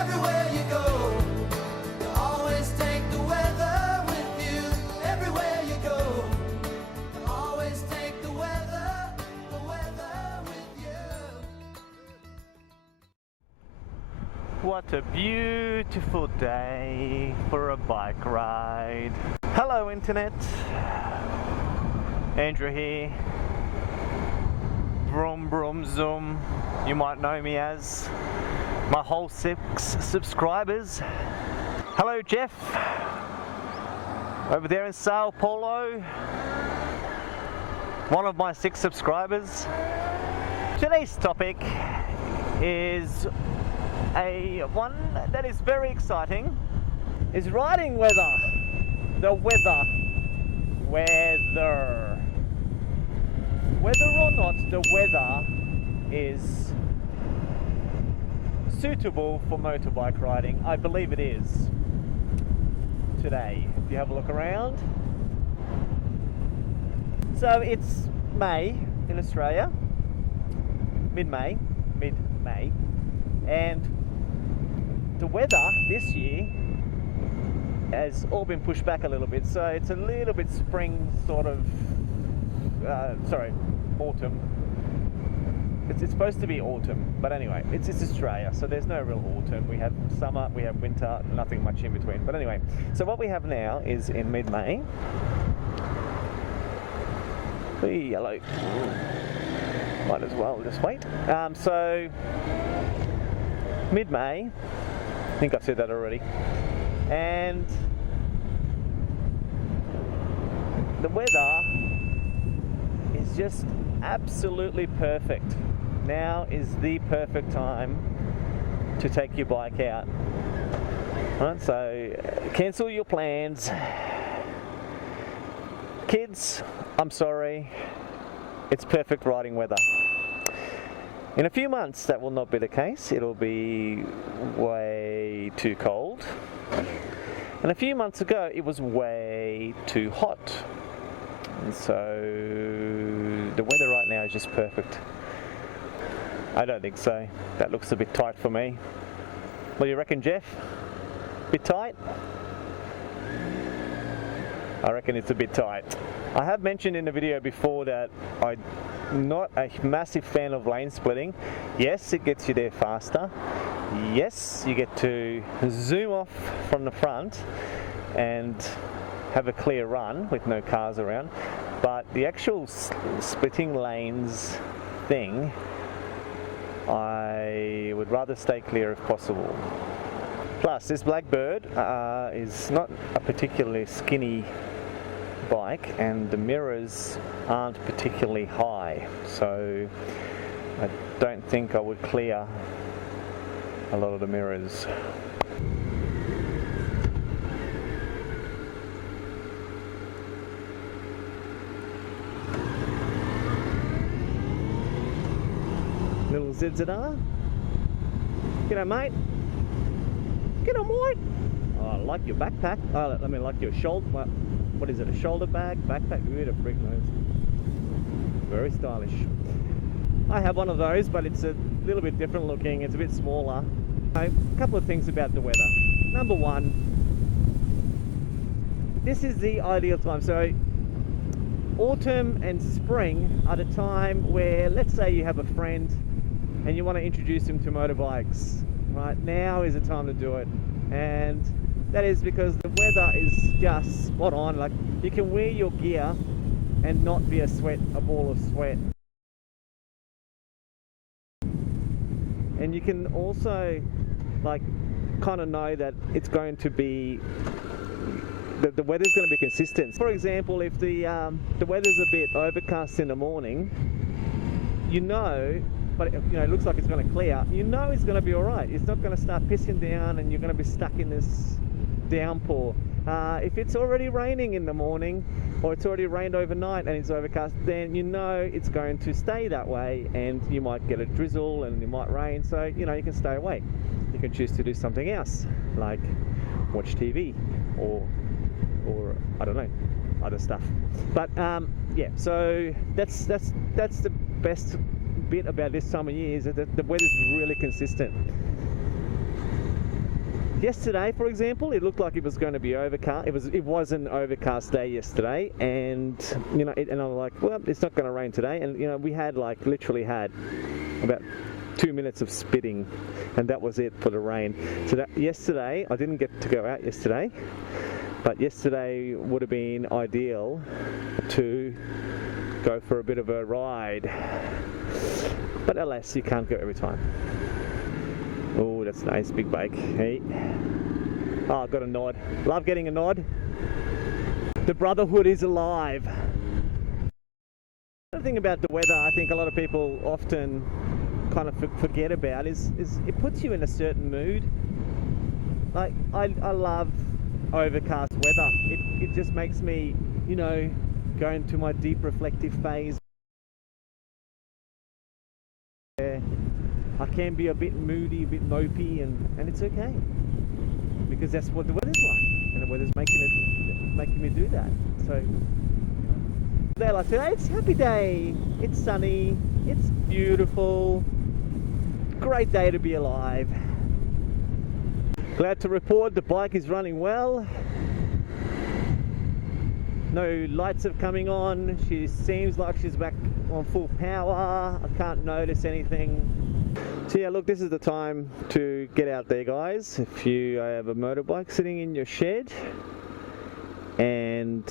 everywhere you go. You always take the weather with you. Everywhere you go. You always take the weather with you. What a beautiful day for a bike ride. Hello Internet, Andrew here. Vroom vroom zoom, you might know me as. My whole 6 subscribers. Hello Jeff, over there in Sao Paulo. One of my 6 subscribers. Today's topic is one that is very exciting, is riding weather. The weather. Whether or not the weather is suitable for motorbike riding, I believe it is today. If you have a look around. So it's May in Australia, mid-May, and the weather this year has all been pushed back a little bit, so it's a little bit spring sort of, autumn. It's supposed to be autumn, but anyway, it's Australia, so there's no real autumn. We have summer, we have winter, nothing much in between. But anyway, so what we have now is in mid-May. Hello. Might as well just wait. So mid-May, I think I've said that already, and the weather is just absolutely perfect. Now is the perfect time to take your bike out. Right, so cancel your plans. Kids, I'm sorry, it's perfect riding weather. In a few months that will not be the case. It'll be way too cold. And a few months ago it was way too hot. And so the weather right now is just perfect. I don't think so. That looks a bit tight for me. What do you reckon, Jeff? Bit tight? I reckon it's a bit tight. I have mentioned in the video before that I'm not a massive fan of lane splitting. Yes, it gets you there faster. Yes, you get to zoom off from the front and have a clear run with no cars around. But the actual splitting lanes thing, I would rather stay clear if possible. Plus, this Blackbird is not a particularly skinny bike, and the mirrors aren't particularly high, so I don't think I would clear a lot of the mirrors. Little ZZR. G'day mate. G'day mate. Oh, I like your backpack. Oh, let me like your shoulder. What is it? A shoulder bag? Backpack? Who the frick knows? Very stylish. I have one of those, but it's a little bit different looking. It's a bit smaller. A couple of things about the weather. Number one, this is the ideal time. So autumn and spring are the time where, let's say you have a friend and you want to introduce him to motorbikes. Right now is the time to do it, and that is because the weather is just spot on. Like, you can wear your gear and not be a ball of sweat. And you can also, like, kind of know that it's going to be, the weather's going to be consistent. For example, if the weather's a bit overcast in the morning, you know, but it looks like it's going to clear, you know it's going to be all right. It's not going to start pissing down and you're going to be stuck in this downpour. If it's already raining in the morning, or it's already rained overnight and it's overcast, then you know it's going to stay that way, and you might get a drizzle and it might rain, so you can stay away. You can choose to do something else, like watch TV or I don't know, other stuff. But yeah, so that's the best bit about this time of year, is that the weather's really consistent. Yesterday, for example, it looked like it was going to be overcast. It was an overcast day yesterday, and you know, and I was like, well, it's not going to rain today. And you know, we had like literally had about 2 minutes of spitting, and that was it for the rain. So that yesterday, I didn't get to go out yesterday, but yesterday would have been ideal to go for a bit of a ride. But alas, you can't go every time. Oh, that's nice, big bike. Hey. Oh, I got a nod. Love getting a nod. The brotherhood is alive. The thing about the weather, I think a lot of people often kind of forget about is it puts you in a certain mood. Like, I love overcast weather. It just makes me, you know, go into my deep reflective phase. I can be a bit moody, a bit mopey, and it's okay, because that's what the weather's like, and the weather's making me do that. So, day like today, it's a happy day. It's sunny. It's beautiful. Great day to be alive. Glad to report the bike is running well. No lights are coming on. She seems like she's back on full power. I can't notice anything. So yeah, look, this is the time to get out there, guys. If you have a motorbike sitting in your shed and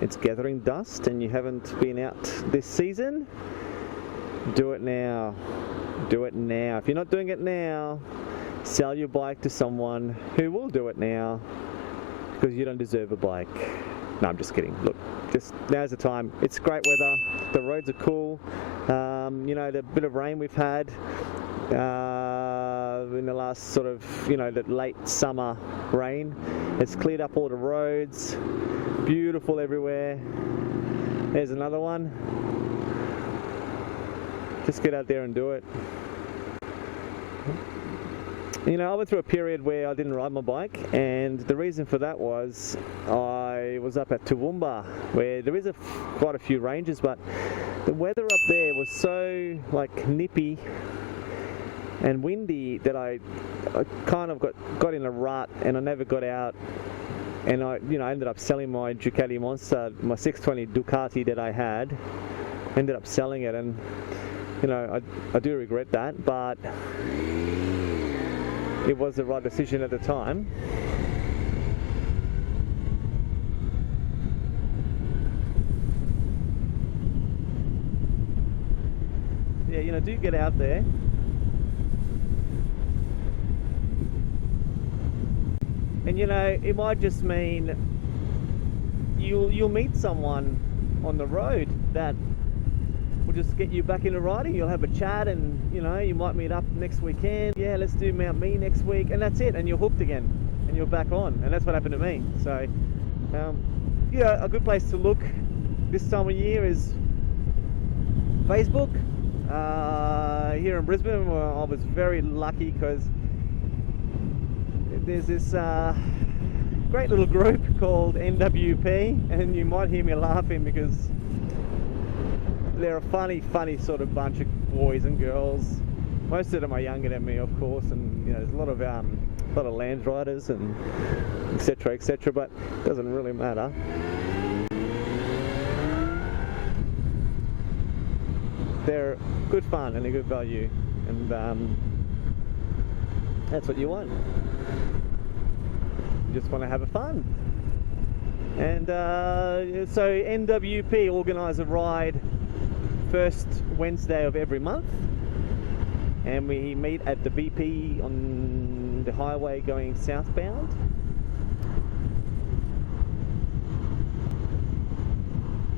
it's gathering dust and you haven't been out this season, do it now. Do it now. If you're not doing it now, sell your bike to someone who will do it now, because you don't deserve a bike. No, I'm just kidding. Look, just now's the time. It's great weather. The roads are cool. You know, the bit of rain we've had in the last sort of, you know, the late summer rain, it's cleared up all the roads. Beautiful everywhere. There's another one. Just get out there and do it. You know, I went through a period where I didn't ride my bike, and the reason for that was I was up at Toowoomba, where there is quite a few ranges, but the weather up there was so like nippy and windy that I kind of got in a rut, and I never got out. And I ended up selling my Ducati Monster, my 620 Ducati that I had. Ended up selling it, and you know, I do regret that, but it was the right decision at the time. Yeah, you know, do get out there. And you know, it might just mean you'll meet someone on the road that will just get you back into riding. You'll have a chat, and you know, you might meet up next weekend. Yeah, let's do Mount Me next week, and that's it. And you're hooked again, and you're back on. And that's what happened to me. So, yeah, a good place to look this time of year is Facebook. Here in Brisbane, I was very lucky because there's this great little group called NWP, and you might hear me laughing because they're a funny sort of bunch of boys and girls. Most of them are younger than me, of course, and you know, there's a lot of Land Riders and etc., but it doesn't really matter. They're good fun and a good value, and that's what you want. You just want to have a fun. And so NWP organise a ride first Wednesday of every month, and we meet at the BP on the highway going southbound.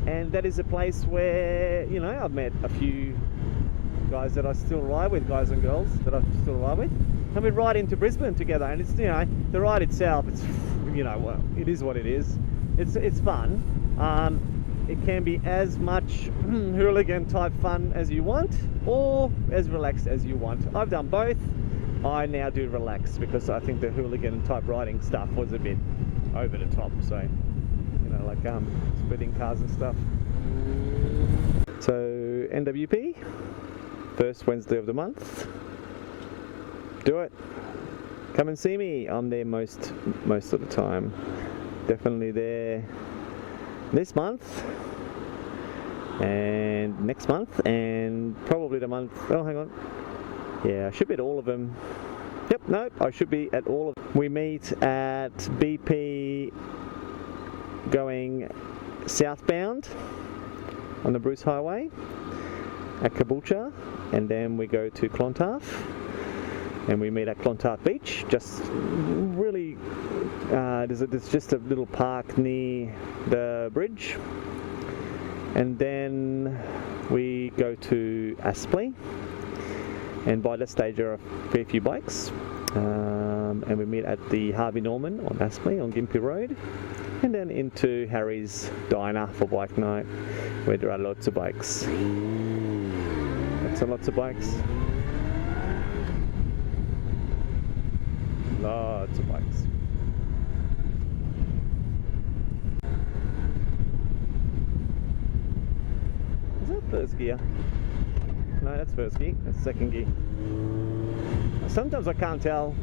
And that is a place where, you know, I've met a few guys that I still ride with, guys and girls that I still ride with, and we ride into Brisbane together. And it's, you know, the ride itself, it's, you know, well, it is what it is. It's fun. It can be as much hooligan type fun as you want, or as relaxed as you want. I've done both. I now do relax because I think the hooligan type riding stuff was a bit over the top. So, you know, like splitting cars and stuff. So NWP, first Wednesday of the month. Do it. come and see me. I'm there most of the time. Definitely there this month and next month and probably the month. Oh, hang on. Yeah, I should be at all of them. Yep, no, I should be at all of them. We meet at BP going southbound on the Bruce Highway at Caboolture, and then we go to Clontarf and we meet at Clontarf Beach. Just really, there's just a little park near the bridge, and then we go to Aspley, and by that stage there are a fair few bikes, and we meet at the Harvey Norman on Aspley on Gympie Road, and then into Harry's Diner for bike night, where there are lots of bikes. Lots of bikes. Lots of bikes. Is that first gear? No, that's first gear. That's second gear. Sometimes I can't tell